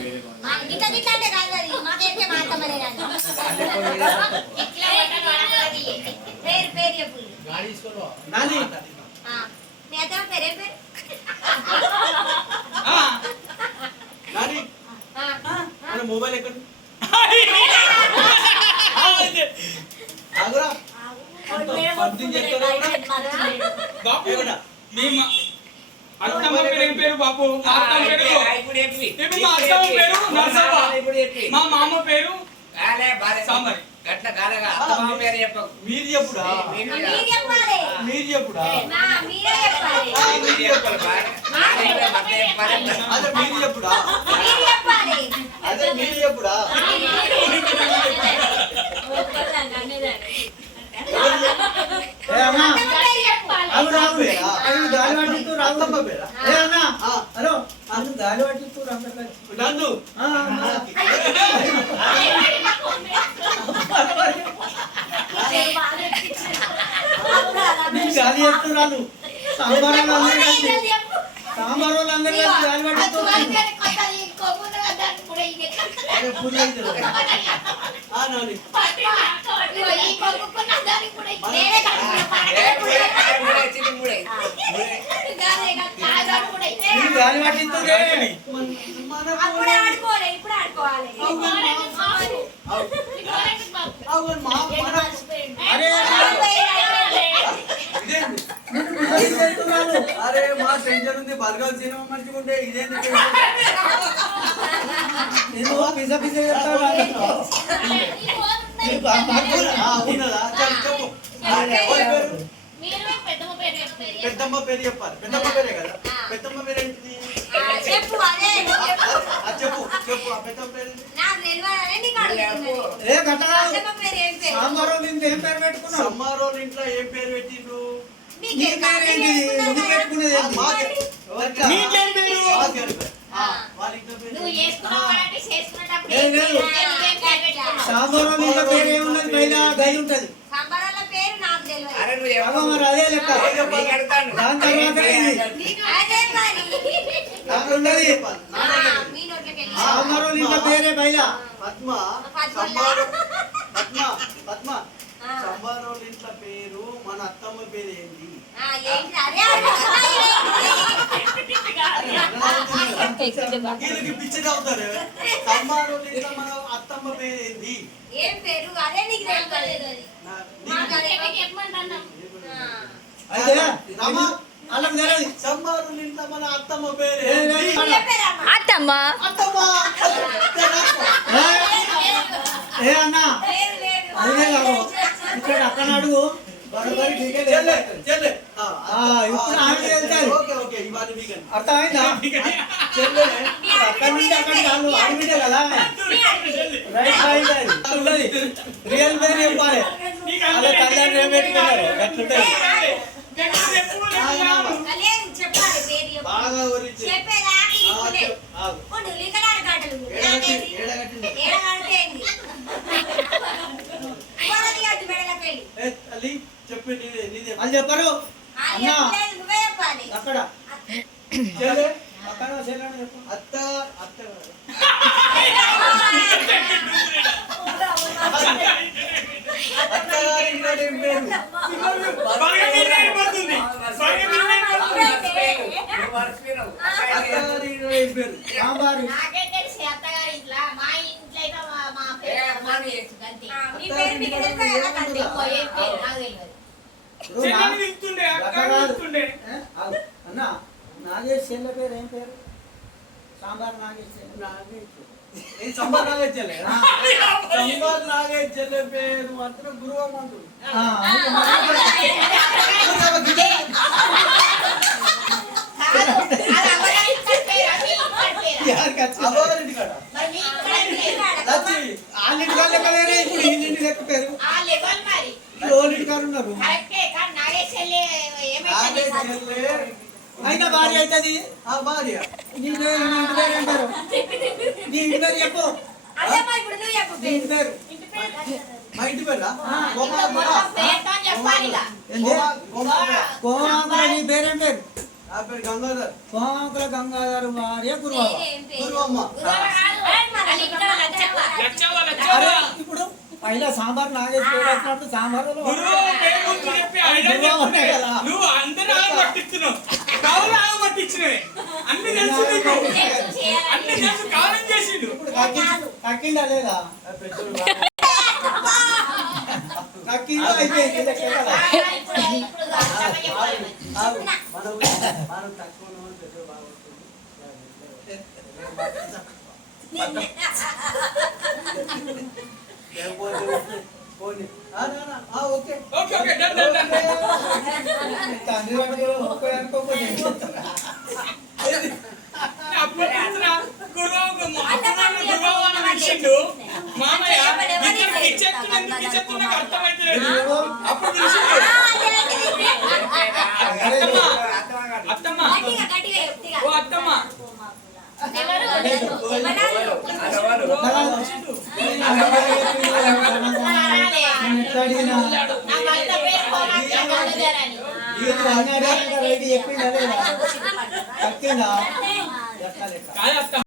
గిట్ల గిట్ల అంటే కాదు అది మాకేంటే మాత్రమే పేరు పేరు చెప్పు నాని నేత పేరే పేరు నాని మన మొబైల్ ఎక్కడ ఆగురా పంపింగ్ చేస్తారా బాపు మేము అత్తమ్మ పేరు ఏం పేరు బాపు మా అత్తమ్మ పేరు ఇప్పుడు మా అత్తమ్మ పేరు నర్సవ్వ మా మామ పేరు సాంబారి గట్ల గాలగా అత్తమ్మ పేరు చెప్పకు మీరు చెప్పుడా మీరు చెప్పాలి మీరు చెప్పుడా మీరే చెప్పాలి మీరు చెప్పాలి అదే మీరు చెప్పుడా మీరు చెప్పాలి అదే మీరు చెప్పుడా నందు గాలి చెప్తున్నాను సాంబార్ వాళ్ళు అందరూ గాలి పడుతున్నారు గాలి పట్టిస్తుంది అరే మా సెంటర్ ఉంది బర్గర్ సినిమా మంచిగా ఉంటే ఇదేంటి పిజ్జా పిజ్జా పెద్దమ్మ పేరు చెప్పాలి పెద్దమ్మ పేరే కదా పెద్దమ్మ పేరు ఏంటిది చెప్పు చెప్పు చెప్పు ఆ పెద్దమ్మ పేరు సమ్మారో ఇంట్లో ఏం పేరు పెట్టిండ్రు అదే లెక్క పేరే బయలా పద్మ పద్మ పద్మ సంబారోళ్ళ ఇంట్లో పేరు మన అత్తమ్మ పేరు ఏంటి వీళ్ళకి పిచ్చి అవుతారు సంబారోళ్ళ ఇంట్లో మన అత్తమ్మ పేరు ఏంటి ఏం పేరు అదే నీకు తెలియదు సంబారోళ్ళ ఇంట్లో మన అత్తమ్మ పేరు అత్తమ్మ అత్తమ్మ ఏ అన్నా అదే కాదు ఇక్కడ అక్కడ అడుగు అర్థమైందా అక్కడ నుంచి అక్కడ అడిగితే కదా రియల్ పేరు చెప్పాలి అలా కళ్యాణ్ ఏం పెట్టుకున్నారు బాగా గురించి చెప్పండి అది చెప్పరు అక్కడ అత్త అత్త అన్నా నాగేష్ చెల్ల పేరు ఏం పేరు సాంబార్ నాగేష్ సంబార్ నాగేష్ చెల్లె సంబార్ నాగేష్ చెల్లె పేరు మాత్రం గురువమ్మంతుడు అయినా భార్య అవుతుంది భార్య నీ పేరు అంటారు నీ ఇంటి పేరు చెప్పు మా ఇంటి పేరు కోమాంకుల నీ పేరేం పేరు నా పేరు గంగాధర్ కోమాంకుల గంగాధర్ భార్య గురువమ్మ అయినా సాంబార్ నాగేశ్వర వచ్చినప్పుడు సాంబార్లో గురువు పేరు గురించి చెప్పి ఐడియా గురువు ఉన్నాయి చెప్తున్నాయి. కదా. నువ్వు అందరూ ఆగబట్టిస్తున్నావు. కవులు ఆగబట్టించినవే. అన్ని తెలుసు నీకు. అన్ని తెలుసు. కాలం చేసిండు. కక్కిండా లేదా కక్కిందో అయిపోయింది ఇలా కేకలా. మనం తక్కువ ఉన్నామని పెద్దలు బాగా okay okay okay done done done. తండ్రి అనుకోకపోతే అప్పుడు తెలుసురా. గురువు గురువు అని పిలిచిండు. మామయ్య ఇద్దరికి ఇచ్చేస్తున్నా ఎందుకు ఇచ్చేస్తున్నా నాకు అర్థమైతలేదు. అప్పుడు పిలిచిండు. అత్తమ్మ ఓ అత్తమ్మ చెప్పిందా కాదు అత్తమ్మ.